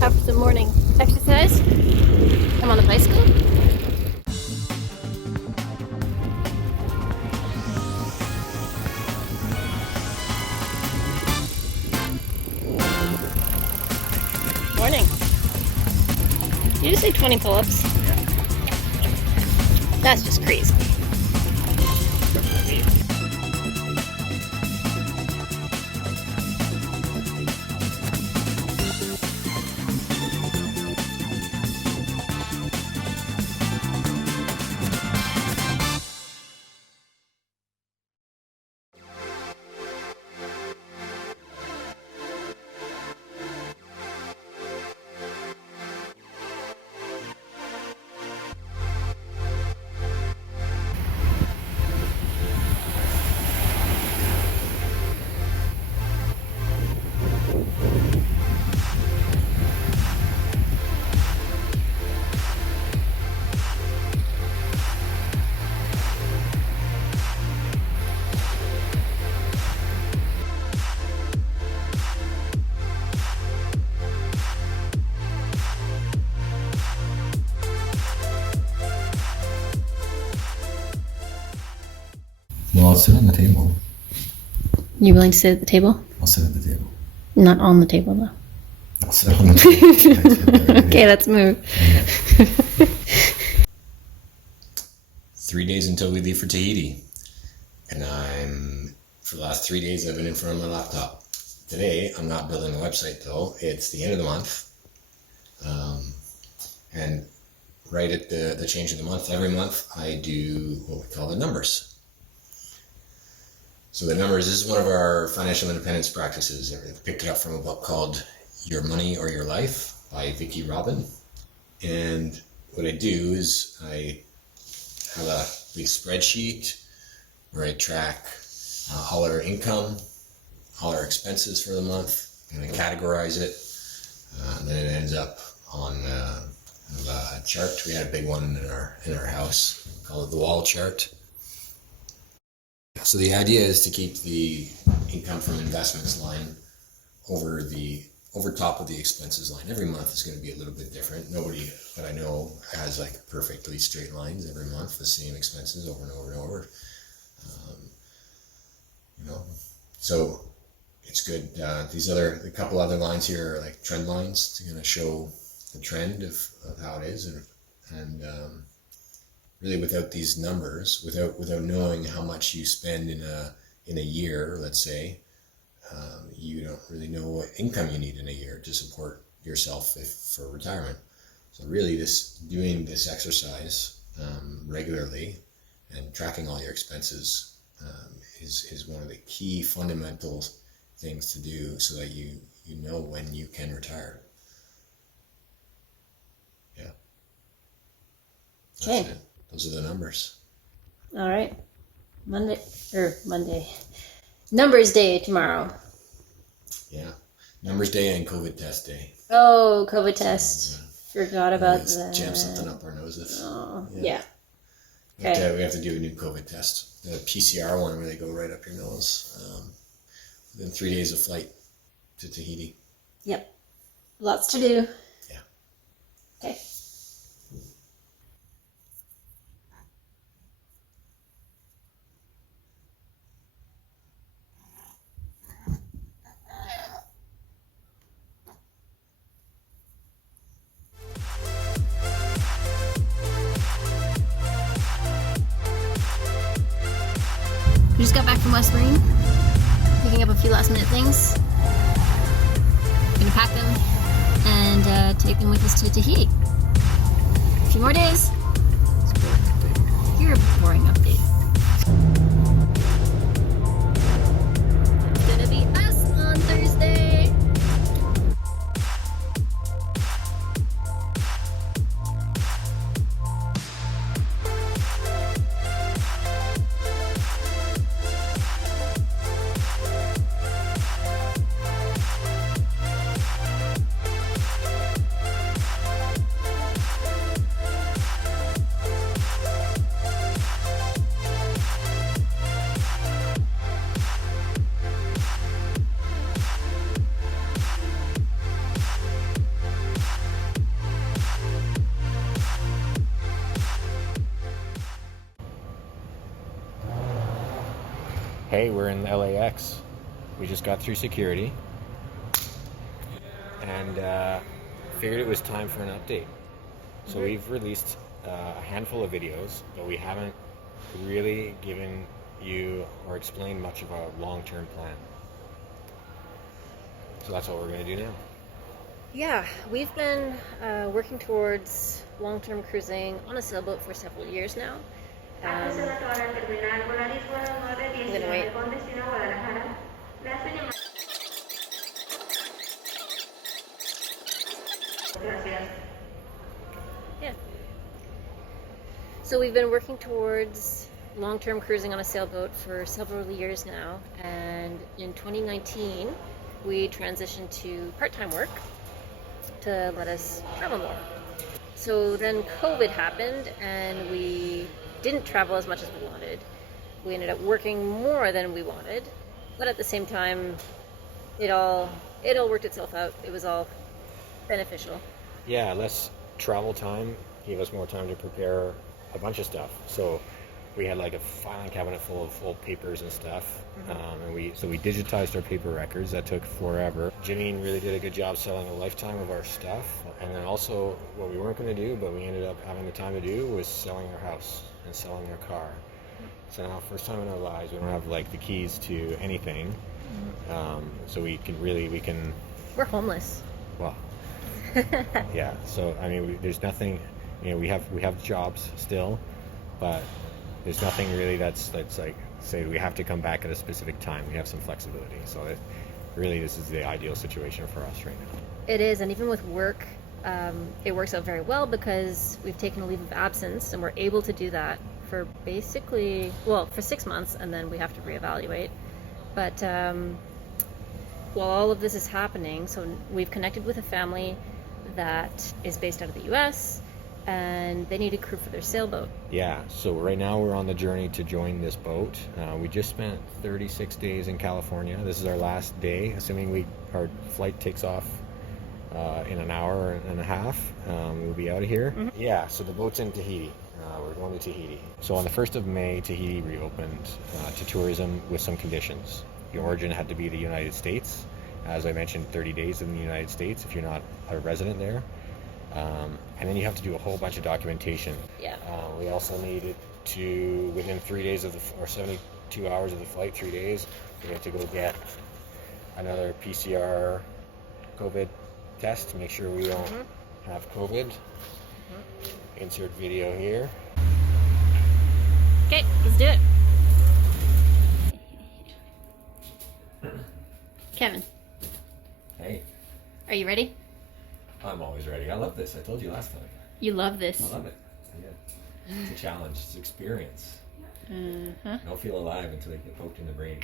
Have some morning exercise. I'm on the bicycle. Morning. Did you say 20 pull-ups? That's just crazy. Well, I'll sit on the table. You willing to sit at the table? I'll sit at the table. Not on the table, though. I'll sit on the table. Okay, let's move. 3 days until we leave for Tahiti. And for the last 3 days, I've been in front of my laptop. Today, I'm not building a website though. It's the end of the month. And right at the change of the month, every month, I do what we call the numbers. So the numbers is one of our financial independence practices. I picked it up from a book called Your Money or Your Life by Vicki Robin. And what I do is I have a big spreadsheet where I track all our income, all our expenses for the month, and I categorize it. And then it ends up on a chart. We had a big one in our house called the wall chart. So the idea is to keep the income from investments line over top of the expenses line. Every month is going to be a little bit different. Nobody that I know has like perfectly straight lines every month, the same expenses over and over and over. So it's good. A couple other lines here are like trend lines to kind of show the trend of how it is, and really without these numbers, without knowing how much you spend in a year, let's say, you don't really know what income you need in a year to support yourself for retirement. So really doing this exercise regularly and tracking all your expenses is one of the key fundamental things to do so that you know when you can retire. Yeah. Okay. Those are the numbers. All right. Monday. Numbers Day tomorrow. Yeah. Numbers Day and COVID test day. Oh, COVID test. Forgot about that. Jam something up our noses. Oh, yeah. Okay. We have to do a new COVID test. The PCR one where they go right up your nose. Within 3 days of flight to Tahiti. Yep. Lots to do. Yeah. Okay. We just got back from West Marine, picking up a few last minute things. Gonna pack them and take them with us to Tahiti. A few more days. You're a boring update. It's gonna be us on Thursday. Hey, we're in LAX. We just got through security and figured it was time for an update. So we've released a handful of videos, but we haven't really given you or explained much of our long-term plan. So that's what we're going to do now. Yeah, we've been working towards long-term cruising on a sailboat for several years now. I'm gonna wait. Yeah. So we've been working towards long-term cruising on a sailboat for several years now, and in 2019 we transitioned to part-time work to let us travel more. So then COVID happened and we didn't travel as much as we wanted. We ended up working more than we wanted, but at the same time it all worked itself out. It was all beneficial. Yeah, less travel time gave us more time to prepare a bunch of stuff. So we had like a filing cabinet full of old papers and stuff. And we digitized our paper records. That took forever. Janine really did a good job selling a lifetime of our stuff. And then also what we weren't going to do, but we ended up having the time to do, was selling our house and selling our car. So now, first time in our lives, we don't have like the keys to anything. So we can. We're homeless. Well, yeah. So I mean, there's nothing. We have jobs still, but there's nothing really that's like, say we have to come back at a specific time. We have some flexibility. So this is the ideal situation for us right now. It is, and even with work, it works out very well because we've taken a leave of absence and we're able to do that for for 6 months, and then we have to reevaluate. But while all of this is happening, so we've connected with a family that is based out of the US, and they need a crew for their sailboat. Yeah, so right now we're on the journey to join this boat. We just spent 36 days in California. This is our last day, assuming our flight takes off in an hour and a half. We'll be out of here. Yeah, so the boat's in Tahiti. We're going to Tahiti. So on the 1st of May, Tahiti reopened to tourism with some conditions. The origin had to be the United States. As I mentioned, 30 days in the United States if you're not a resident there. And then you have to do a whole bunch of documentation. Yeah. We also needed to, within 3 days or 72 hours of the flight, 3 days, we have to go get another PCR COVID test to make sure we don't have COVID. Insert video here. Okay, let's do it. Kevin. Hey. Are you ready? I'm always ready. I love this. I told you last time. You love this. I love it. Yeah. It's a challenge. It's experience. Don't feel alive until you get poked in the brain.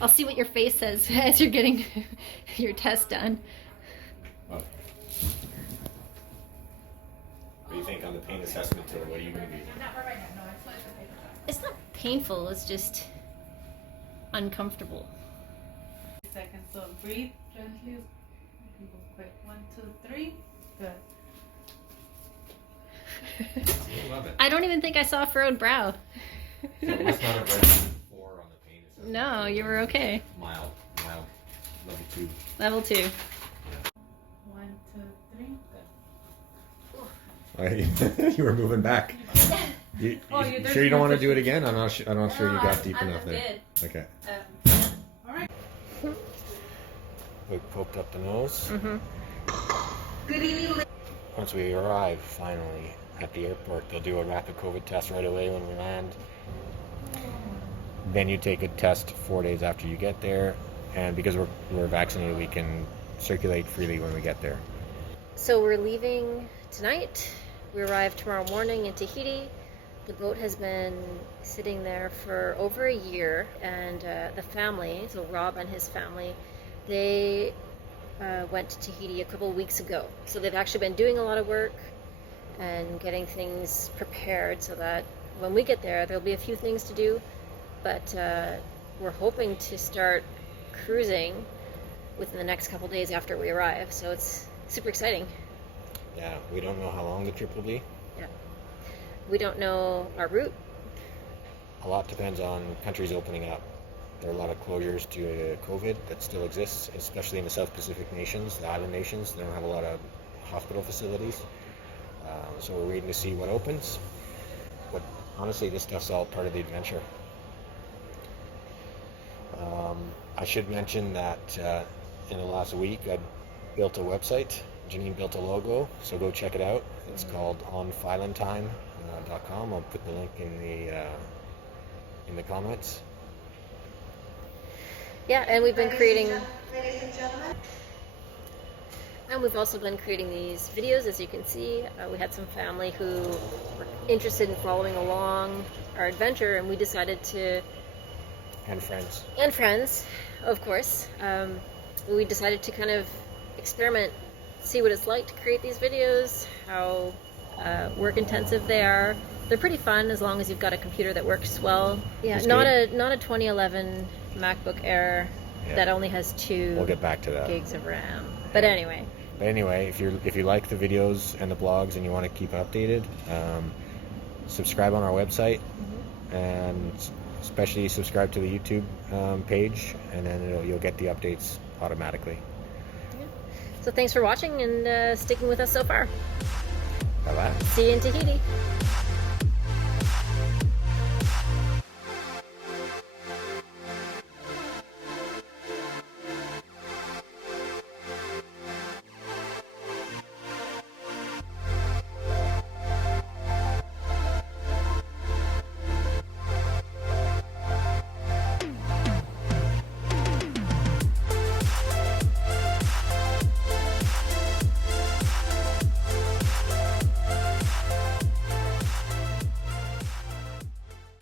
I'll see what your face says as you're getting your test done. Okay. What do you think on the pain assessment tool? What are you going to be? It's not painful, it's just uncomfortable. Seconds, so breathe gently. Go quick. 1, 2, 3. Good. I love it. I don't even think I saw a furrowed brow. So that's not a red 4 on the pain assessment. No, you were okay. Mild. Level 2. Level 2. 1, 2, 3. Good. You were moving back. You sure you don't want to do it again? I'm not sure you got deep enough there. Okay. All right. We poked up the nose. Good evening. Once we arrive, finally, at the airport, they'll do a rapid COVID test right away when we land. Then you take a test 4 days after you get there, and because we're vaccinated, we can circulate freely when we get there. So we're leaving tonight. We arrive tomorrow morning in Tahiti. The boat has been sitting there for over a year, and the family, so Rob and his family, they went to Tahiti a couple of weeks ago. So they've actually been doing a lot of work and getting things prepared so that when we get there, there'll be a few things to do, but we're hoping to start cruising within the next couple of days after we arrive. So it's super exciting. Yeah, we don't know how long the trip will be. Yeah. We don't know our route. a lot depends on countries opening up. There are a lot of closures due to COVID that still exists, especially in the South Pacific nations, the island nations. They don't have a lot of hospital facilities. So we're waiting to see what opens. But honestly, this stuff's all part of the adventure. I should mention that in the last week I built a website. Janine built a logo, so go check it out. It's called onfilentime.com. I'll put the link in the comments. Yeah, and we've been creating, Ladies and gentlemen. and we've also been creating these videos, as you can see. We had some family who were interested in following along our adventure, and we decided to, And friends. and friends, of course, we decided to kind of experiment, see what it's like to create these videos, how work intensive they are. They're pretty fun as long as you've got a computer that works well. Yeah, That's not good. a 2011 MacBook Air Yeah. that only has 2 We'll get back to that. gigs of RAM. But anyway, But anyway, if you like the videos and the blogs and you want to keep updated, subscribe on our website, and especially subscribe to the YouTube page, and then you'll get the updates automatically. so thanks for watching and sticking with us so far. Bye bye. See you in Tahiti.